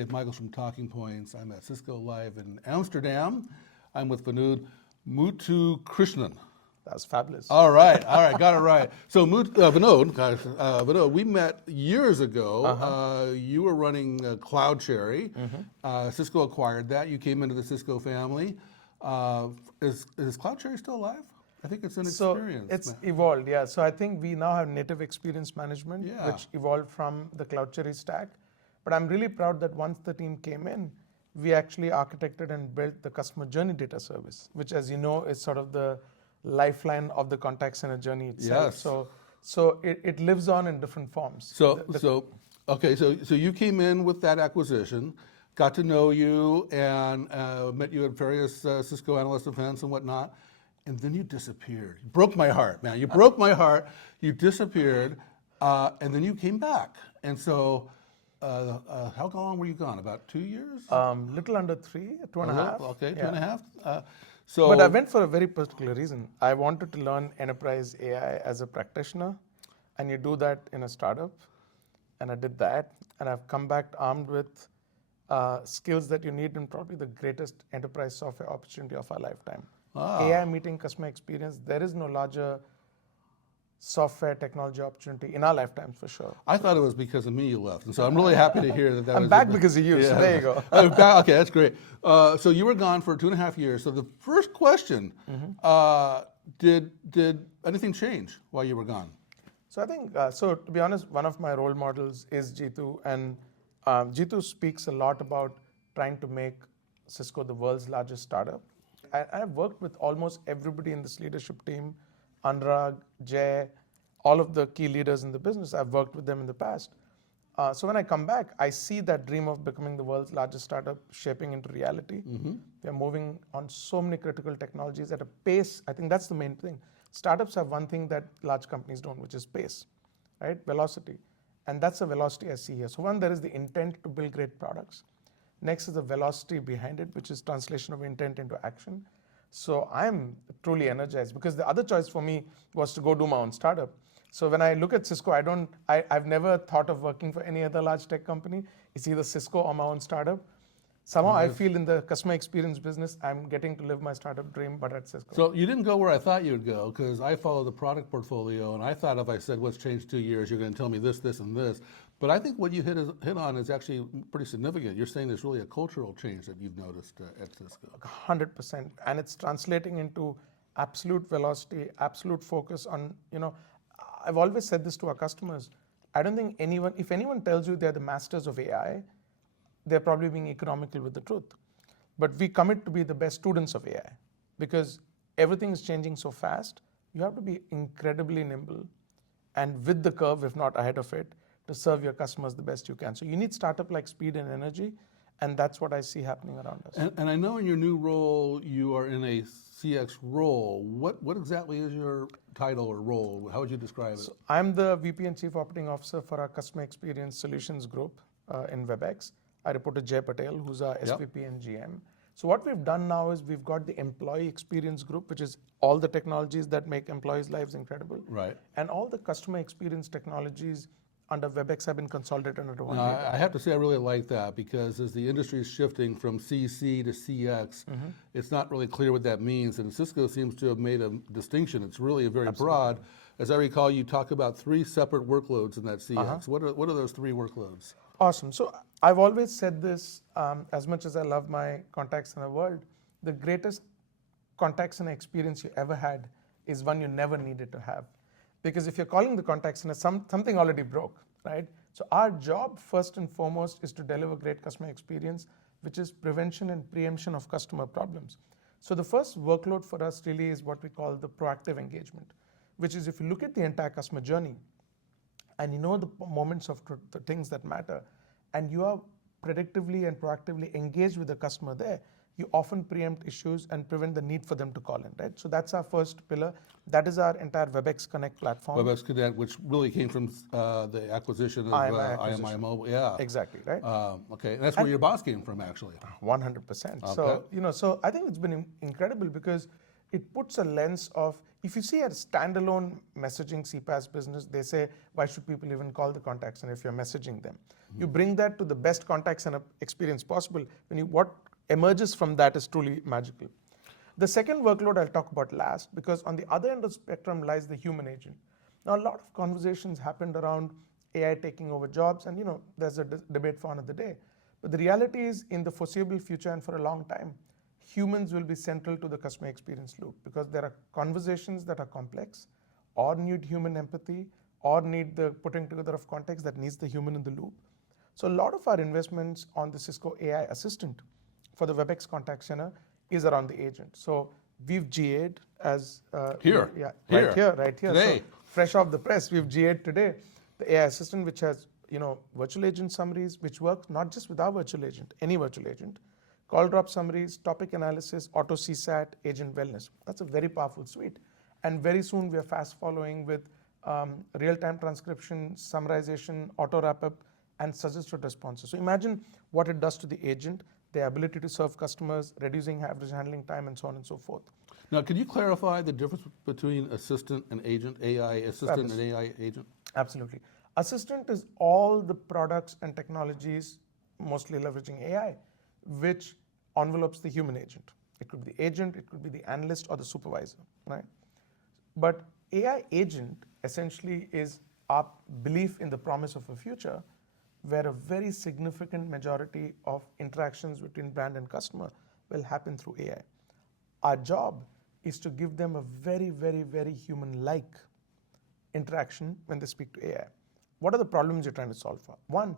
Dave Michaels from Talking Points. I'm at Cisco Live in Amsterdam. I'm with Vinod Muthukrishnan. That's fabulous. All right, got it right. So Vinod, we met years ago. You were running Cloud Cherry. Cisco acquired that. You came into the Cisco family. Is Cloud Cherry still alive? I think it's an experience. So it's evolved, yeah. So I think we now have native experience management, which evolved from the Cloud Cherry stack. But I'm really proud that once the team came in, we actually architected and built the customer journey data service, which, as you know, is sort of the lifeline of the contact center journey itself. Yes. So it lives on in different forms. So you came in with that acquisition, got to know you, and met you at various Cisco analyst events and whatnot, and then you disappeared. You broke my heart, man. You broke my heart. You disappeared, and then you came back. And so, how long were you gone? About 2 years? Little under 3, 2.5. Okay, yeah. 2.5. But I went for a very particular reason. I wanted to learn enterprise AI as a practitioner, and you do that in a startup, and I did that, and I've come back armed with skills that you need in probably the greatest enterprise software opportunity of our lifetime. AI meeting customer experience. There is no larger software technology opportunity in our lifetimes for sure. I thought it was because of me you left, and so I'm really happy to hear that. I'm back because of you, so there you go. Okay, that's great. So you were gone for 2.5 years. So the first question, did anything change while you were gone? So I think, so to be honest, one of my role models is Jeetu, and Jeetu speaks a lot about trying to make Cisco the world's largest startup. I've worked with almost everybody in this leadership team, Anurag, Jay, all of the key leaders in the business. I've worked with them in the past. So when I come back, I see that dream of becoming the world's largest startup shaping into reality. We're moving on so many critical technologies at a pace. I think that's the main thing. Startups have one thing that large companies don't, which is pace, right? Velocity. And that's the velocity I see here. So one, there is the intent to build great products. Next is the velocity behind it, which is translation of intent into action. So I'm truly energized because the other choice for me was to go do my own startup. So when I look at Cisco, I've never thought of working for any other large tech company. It's either Cisco or my own startup. Somehow I feel in the customer experience business, I'm getting to live my startup dream, but at Cisco. So you didn't go where I thought you would go, because I follow the product portfolio, and I thought if I said what's changed 2 years, you're going to tell me this, this, and this. But I think what you hit on is actually pretty significant. You're saying there's really a cultural change that you've noticed at Cisco. 100%, and it's translating into absolute velocity, absolute focus on, I've always said this to our customers. I don't think if anyone tells you they're the masters of AI, they're probably being economical with the truth. But we commit to be the best students of AI because everything is changing so fast. You have to be incredibly nimble and with the curve, if not ahead of it, to serve your customers the best you can. So you need startup-like speed and energy, and that's what I see happening around us. And I know in your new role, you are in a CX role. What exactly is your title or role? How would you describe it? So I'm the VP and Chief Operating Officer for our Customer Experience Solutions Group in Webex. I report to Jay Patel, who's our SVP and GM. So what we've done now is we've got the Employee Experience Group, which is all the technologies that make employees' lives incredible. Right. And all the customer experience technologies under Webex have been consolidated under one. I have to say I really like that because as the industry is shifting from CC to CX, it's not really clear what that means. And Cisco seems to have made a distinction. It's really very broad. As I recall, you talk about 3 separate workloads in that CX. What are those 3 workloads? Awesome. So I've always said this, as much as I love my contact center world, the greatest contact center experience you ever had is one you never needed to have. Because if you're calling the contact center, something already broke, right? So our job, first and foremost, is to deliver great customer experience, which is prevention and preemption of customer problems. So the first workload for us really is what we call the proactive engagement, which is if you look at the entire customer journey, and you know the moments of the things that matter, and you are predictively and proactively engaged with the customer there, you often preempt issues and prevent the need for them to call in, right? So that's our first pillar. That is our entire Webex Connect platform. Webex Connect, which really came from the acquisition of IMI Mobile. Yeah. Exactly, right? Okay, and that's where your boss came from, actually. 100%. Okay. So, so I think it's been incredible because it puts a lens of, if you see a standalone messaging CPaaS business, they say, why should people even call the contact center if you're messaging them? You bring that to the best contact center experience possible. What emerges from that is truly magical. The second workload I'll talk about last, because on the other end of the spectrum lies the human agent. Now, a lot of conversations happened around AI taking over jobs, and there's a debate for another day. But the reality is, in the foreseeable future and for a long time, humans will be central to the customer experience loop, because there are conversations that are complex or need human empathy or need the putting together of context that needs the human in the loop. So a lot of our investments on the Cisco AI assistant for the Webex contact center is around the agent. So we've GA'd as right here Today. So fresh off the press, we've GA'd today the AI assistant, which has virtual agent summaries, which works not just with our virtual agent, any virtual agent, call drop summaries, topic analysis, auto CSAT, agent wellness. That's a very powerful suite. And very soon we are fast following with real-time transcription, summarization, auto wrap-up, and suggested responses. So imagine what it does to the agent, the ability to serve customers, reducing average handling time, and so on and so forth. Now, can you clarify the difference between assistant and agent, AI assistant and AI agent? Absolutely. Assistant is all the products and technologies, mostly leveraging AI, which envelopes the human agent. It could be the agent, it could be the analyst or the supervisor, right? But AI agent essentially is our belief in the promise of a future where a very significant majority of interactions between brand and customer will happen through AI. Our job is to give them a very, very, very human-like interaction when they speak to AI. What are the problems you're trying to solve for? One,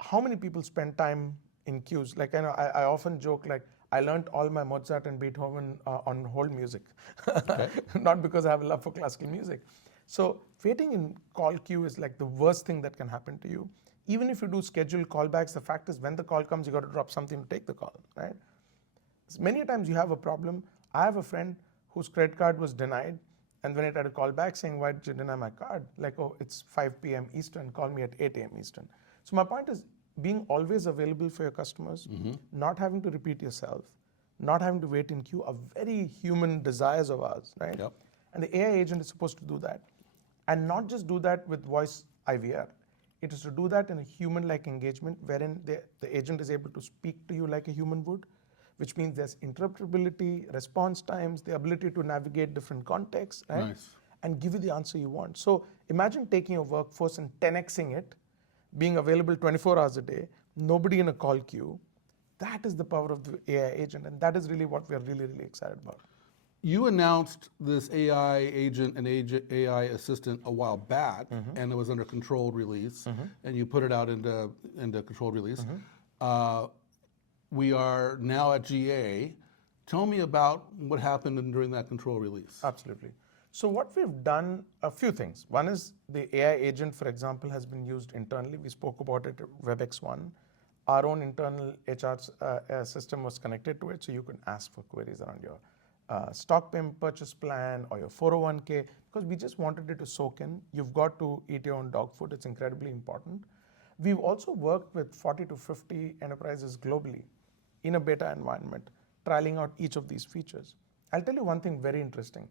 how many people spend time in queues? Like I often joke, like I learned all my Mozart and Beethoven on hold music, okay. Not because I have a love for classical music. So waiting in call queue is like the worst thing that can happen to you. Even if you do scheduled callbacks, the fact is when the call comes, you got to drop something to take the call, right? So many times you have a problem. I have a friend whose credit card was denied, and when I tried to call back saying, why did you deny my card? Like, oh, it's 5 p.m. Eastern, call me at 8 a.m. Eastern. So my point is being always available for your customers, not having to repeat yourself, not having to wait in queue are very human desires of ours, right? Yep. And the AI agent is supposed to do that. And not just do that with voice IVR. It is to do that in a human-like engagement wherein the agent is able to speak to you like a human would, which means there's interpretability, response times, the ability to navigate different contexts, right? Nice. And give you the answer you want. So imagine taking a workforce and 10xing it, being available 24 hours a day, nobody in a call queue. That is the power of the AI agent, and that is really what we're really, really excited about. You announced this AI agent and AI assistant a while back, and it was under controlled release, and you put it out into controlled release. We are now at GA. Tell me about what happened during that control release. Absolutely. So what we've done, a few things. One is the AI agent, for example, has been used internally. We spoke about it at Webex 1. Our own internal HR system was connected to it, so you can ask for queries around your stock payment purchase plan or your 401k, because we just wanted it to soak in. You've got to eat your own dog food. It's incredibly important. We've also worked with 40 to 50 enterprises globally in a beta environment, trialing out each of these features. I'll tell you one thing very interesting.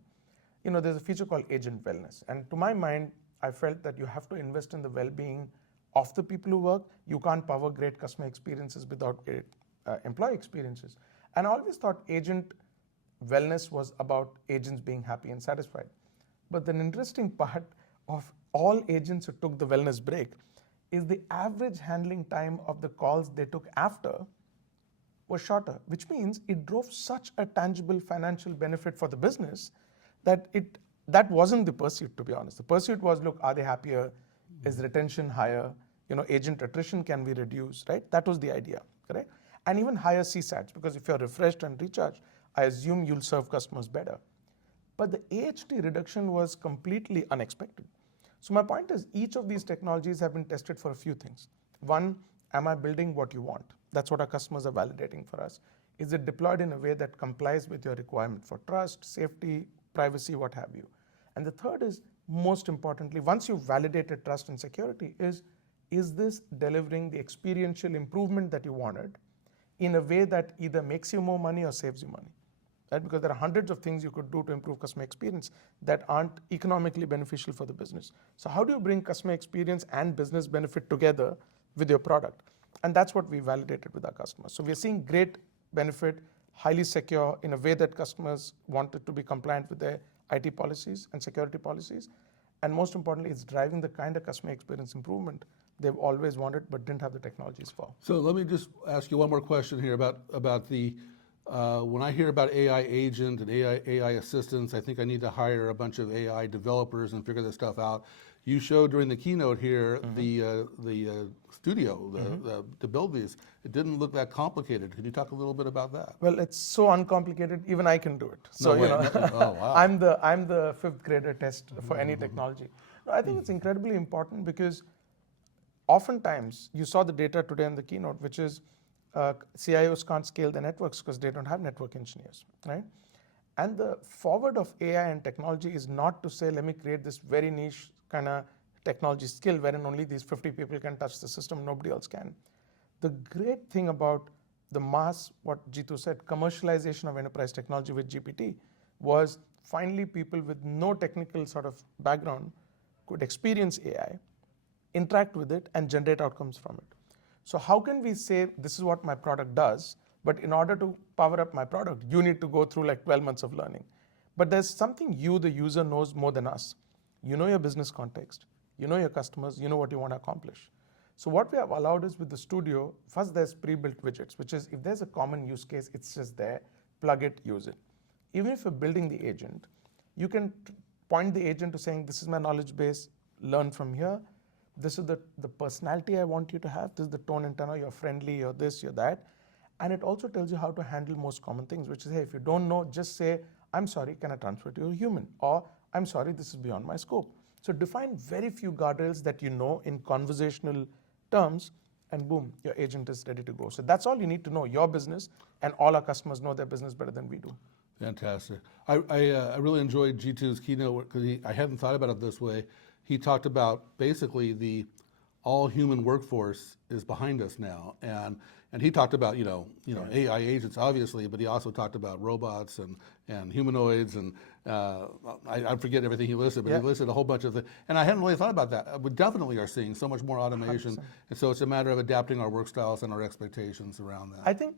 There's a feature called agent wellness. And to my mind, I felt that you have to invest in the well-being of the people who work. You can't power great customer experiences without great employee experiences. And I always thought agent wellness was about agents being happy and satisfied. But the interesting part of all agents who took the wellness break is the average handling time of the calls they took after was shorter, which means it drove such a tangible financial benefit for the business that wasn't the pursuit, to be honest. The pursuit was, look, are they happier? Is retention higher? Agent attrition can be reduced, right? That was the idea, correct? And even higher CSATs, because if you're refreshed and recharged, I assume you'll serve customers better. But the AHT reduction was completely unexpected. So my point is, each of these technologies have been tested for a few things. One, am I building what you want? That's what our customers are validating for us. Is it deployed in a way that complies with your requirement for trust, safety, privacy, what have you? And the third is, most importantly, once you've validated trust and security, is this delivering the experiential improvement that you wanted in a way that either makes you more money or saves you money? right? Because there are hundreds of things you could do to improve customer experience that aren't economically beneficial for the business. So how do you bring customer experience and business benefit together with your product? And that's what we validated with our customers. So we're seeing great benefit, highly secure in a way that customers want it to be compliant with their IT policies and security policies. And most importantly, it's driving the kind of customer experience improvement they've always wanted but didn't have the technologies for. So let me just ask you one more question here about the, when I hear about AI agent and AI assistants, I think I need to hire a bunch of AI developers and figure this stuff out. You showed during the keynote here the studio to build these. It didn't look that complicated. Can you talk a little bit about that? Well, it's so uncomplicated, even I can do it. So No way. Oh, wow. I'm the fifth grader test for any technology. No, I think it's incredibly important because oftentimes you saw the data today in the keynote, which is CIOs can't scale their networks because they don't have network engineers, right? And the forward of AI and technology is not to say, let me create this very niche kind of technology skill wherein only these 50 people can touch the system, nobody else can. The great thing about the mass, what Jeetu said, commercialization of enterprise technology with GPT was finally people with no technical sort of background could experience AI, interact with it, and generate outcomes from it. So how can we say this is what my product does, but in order to power up my product, you need to go through like 12 months of learning. But there's something you, the user, knows more than us. You know your business context, you know your customers, you know what you want to accomplish. So what we have allowed is with the studio, first there's pre-built widgets, which is if there's a common use case, it's just there, plug it, use it. Even if you're building the agent, you can point the agent to saying, this is my knowledge base, learn from here. This is the personality I want you to have. This is the tone and tenor, you're friendly, you're this, you're that. And it also tells you how to handle most common things, which is, hey, if you don't know, just say, I'm sorry, can I transfer to a human? Or, I'm sorry, this is beyond my scope. So define very few guardrails that you know in conversational terms, and boom, your agent is ready to go. So that's all you need to know, your business, and all our customers know their business better than we do. Fantastic. I really enjoyed Jeetu's keynote because I hadn't thought about it this way. He talked about basically the all human workforce is behind us now, and he talked about AI agents obviously, but he also talked about robots and humanoids and I forget everything he listed, but he listed a whole bunch of things, and I hadn't really thought about that. We definitely are seeing so much more automation, 100%. And so it's a matter of adapting our work styles and our expectations around that. I think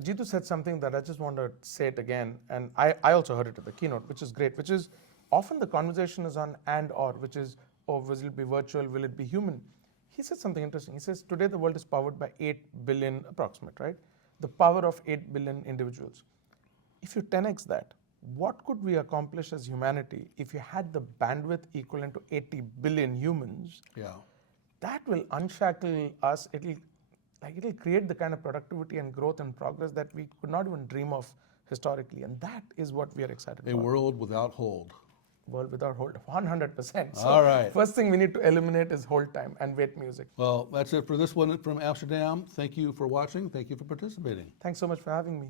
Jeetu said something that I just want to say it again, and I also heard it at the keynote, which is great, which is often the conversation is on and or, which is, oh, will it be virtual, will it be human? He said something interesting. He says, today the world is powered by 8 billion approximate, right? The power of 8 billion individuals. If you 10x that, what could we accomplish as humanity if you had the bandwidth equivalent to 80 billion humans? Yeah. That will unshackle us. It'll create the kind of productivity and growth and progress that we could not even dream of historically. And that is what we are excited about. A world without hold. World without hold, 100%. So all right. First thing we need to eliminate is hold time and wait music. Well, that's it for this one from Amsterdam. Thank you for watching. Thank you for participating. Thanks so much for having me.